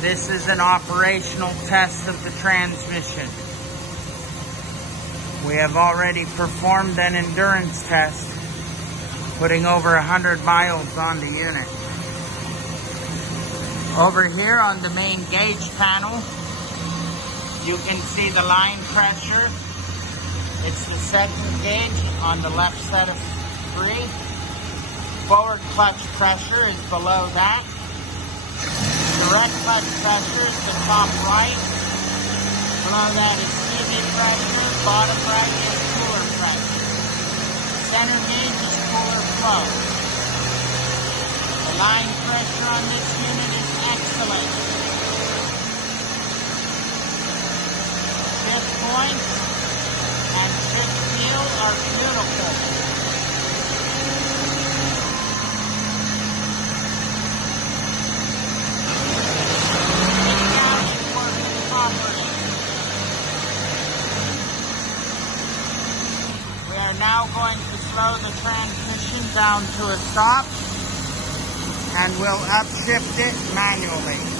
This is an operational test of the transmission. We have already performed an endurance test, putting over 100 miles on the unit. Over here on the main gauge panel, you can see the line pressure. It's the second gauge on the left set of 3. Forward clutch pressure is below that. Direct clutch pressure is the top right. Below that is CV pressure, bottom right is cooler pressure. Center gauge is cooler flow. The line pressure on this unit is excellent. Shift point and shift feel are beautiful. We are now going to slow the transmission down to a stop, and we'll upshift it manually.